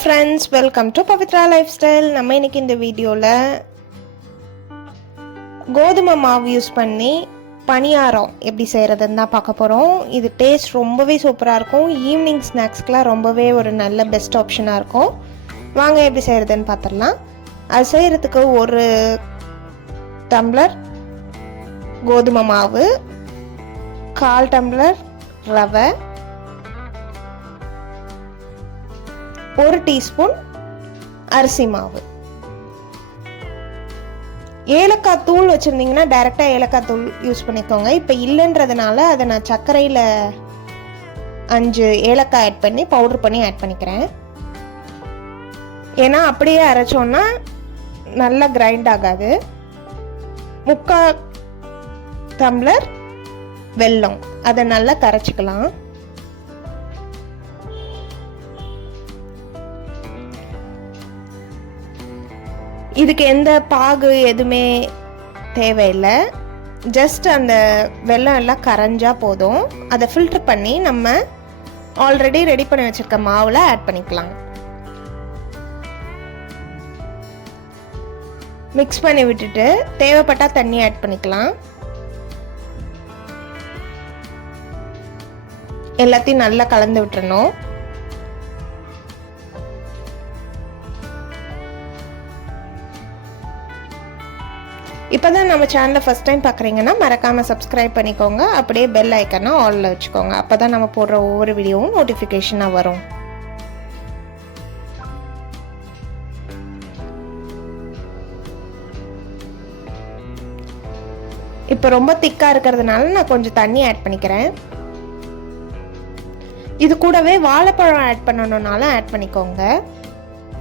Friends welcome to Pavithra lifestyle நம்ம இன்னைக்கு இந்த வீடியோவில் கோதுமை மாவு யூஸ் பண்ணி பணியாரம் எப்படி செய்கிறதுன்னு தான் பார்க்க போகிறோம் இது டேஸ்ட் ரொம்பவே சூப்பராக இருக்கும். ஈவினிங் ஸ்நாக்ஸ்க்கெலாம் ரொம்பவே ஒரு நல்ல பெஸ்ட் ஆப்ஷனாக இருக்கும். வாங்க எப்படி செய்கிறதுன்னு பார்த்துடலாம். அது செய்கிறதுக்கு ஒரு டம்ளர் கோதுமை மாவு கால் டம்ளர் ரவை ஒரு டீஸ்பூன் அரிசி மாவு. ஏலக்காய் தூள் வச்சுருந்தீங்கன்னா டைரெக்டாக ஏலக்காய் தூள் யூஸ் பண்ணிக்கோங்க. இப்போ இல்லைன்றதுனால அதை நான் சர்க்கரையில் அஞ்சு ஏலக்காய் ஆட் பண்ணி பவுடர் பண்ணி ஆட் பண்ணிக்கிறேன். ஏன்னா அப்படியே அரைச்சோன்னா நல்லா கிரைண்ட் ஆகாது. முக்கால் டம்ளர் வெல்லம் அதை நல்லா கரைச்சிக்கலாம். இதுக்கு எந்த பாகு எதுவுமே தேவையில்லை. ஜஸ்ட் அந்த வெல்லம் எல்லாம் கரைஞ்சால் போதும். அதை ஃபில்டர் பண்ணி நம்ம ஆல்ரெடி ரெடி பண்ணி வச்சுருக்க மாவில் ஆட் பண்ணிக்கலாம். மிக்ஸ் பண்ணி விட்டுட்டு தேவைப்பட்டால் தண்ணி ஆட் பண்ணிக்கலாம். எல்லாத்தையும் நல்லா கலந்து விட்டுறணும். இப்போ தான் நம்ம சேனலை ஃபஸ்ட் டைம் பார்க்குறீங்கன்னா மறக்காமல் சப்ஸ்கிரைப் பண்ணிக்கோங்க. அப்படியே பெல் ஐக்கனை ஆலில் வச்சுக்கோங்க. அப்போ தான் நம்ம போடுற ஒவ்வொரு வீடியோவும் நோட்டிஃபிகேஷனாக வரும். இப்போ ரொம்ப திக்காக இருக்கிறதுனால நான் கொஞ்சம் தண்ணி ஆட் பண்ணிக்கிறேன். இது கூடவே வாழைப்பழம் ஆட் பண்ணணுன்னாலும் ஆட் பண்ணிக்கோங்க.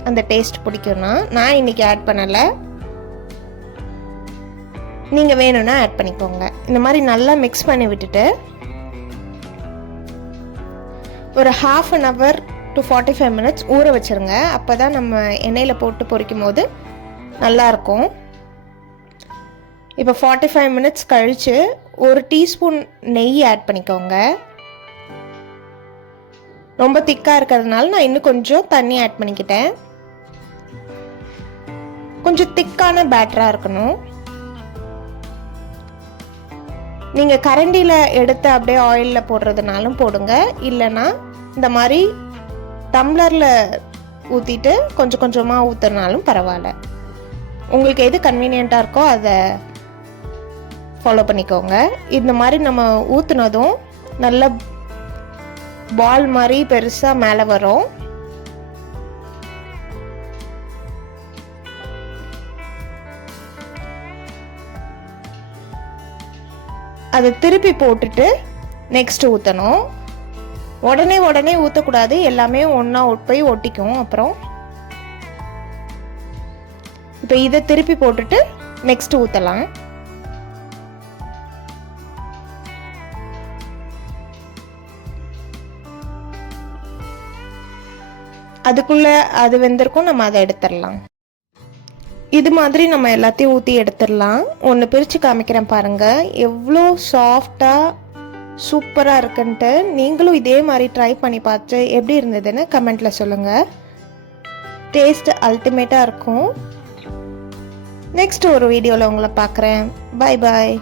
அந்த டேஸ்ட் பிடிக்கும்னா. நான் இன்னைக்கு ஆட் பண்ணலை. நீங்கள் வேணும்னா ஆட் பண்ணிக்கோங்க. இந்த மாதிரி நல்லா மிக்ஸ் பண்ணி விட்டுட்டு ஒரு half an hour to forty five minutes ஊற வச்சுருங்க. அப்போ தான் நம்ம எண்ணெயில் போட்டு பொரிக்கும் போது நல்லாயிருக்கும். இப்போ ஃபார்ட்டி ஃபைவ் மினிட்ஸ் கழித்து ஒரு டீஸ்பூன் நெய் ஆட் பண்ணிக்கோங்க. ரொம்ப திக்காக இருக்கிறதுனால நான் இன்னும் கொஞ்சம் தண்ணி ஆட் பண்ணிக்கிட்டேன். கொஞ்சம் திக்கான பேட்டராக இருக்கணும். நீங்கள் கரண்டியில் எடுத்து அப்படியே ஆயிலில் போடுறதுனாலும் போடுங்க. இல்லைன்னா இந்த மாதிரி டம்ளரில் ஊற்றிட்டு கொஞ்சம் கொஞ்சமாக ஊற்றுனாலும் பரவாயில்ல. உங்களுக்கு எது கன்வீனியண்ட்டாக இருக்கோ அதை ஃபாலோ பண்ணிக்கோங்க. இந்த மாதிரி நம்ம ஊற்றுனதும் நல்ல பால் மாதிரி பெருசாக மேலே வரும். அதை திருப்பி போட்டுட்டு நெக்ஸ்ட் ஊற்றணும் உடனே உடனே ஊற்றக்கூடாது எல்லாமே ஒன்றா போய் ஒட்டிக்கும் அப்புறம் இப்போ இதை திருப்பி போட்டுட்டு நெக்ஸ்ட் ஊற்றலாம் அதுக்குள்ளே அது வெந்திருக்கும். நம்ம அதை எடுத்துடலாம். இது மாதிரி நம்ம எல்லாத்தையும் ஊற்றி எடுத்துடலாம். ஒன்று பிரித்து காமிக்கிறேன் பாருங்கள் எவ்வளோ சாஃப்டாக சூப்பராக இருக்குன்ட்டு நீங்களும் இதே மாதிரி ட்ரை பண்ணி பார்த்து எப்படி இருந்ததுன்னு கமெண்ட்டில் சொல்லுங்கள் டேஸ்ட் அல்டிமேட்டாக இருக்கும். நெக்ஸ்ட் ஒரு வீடியோவில் உங்களை பார்க்குறேன். பாய் பாய்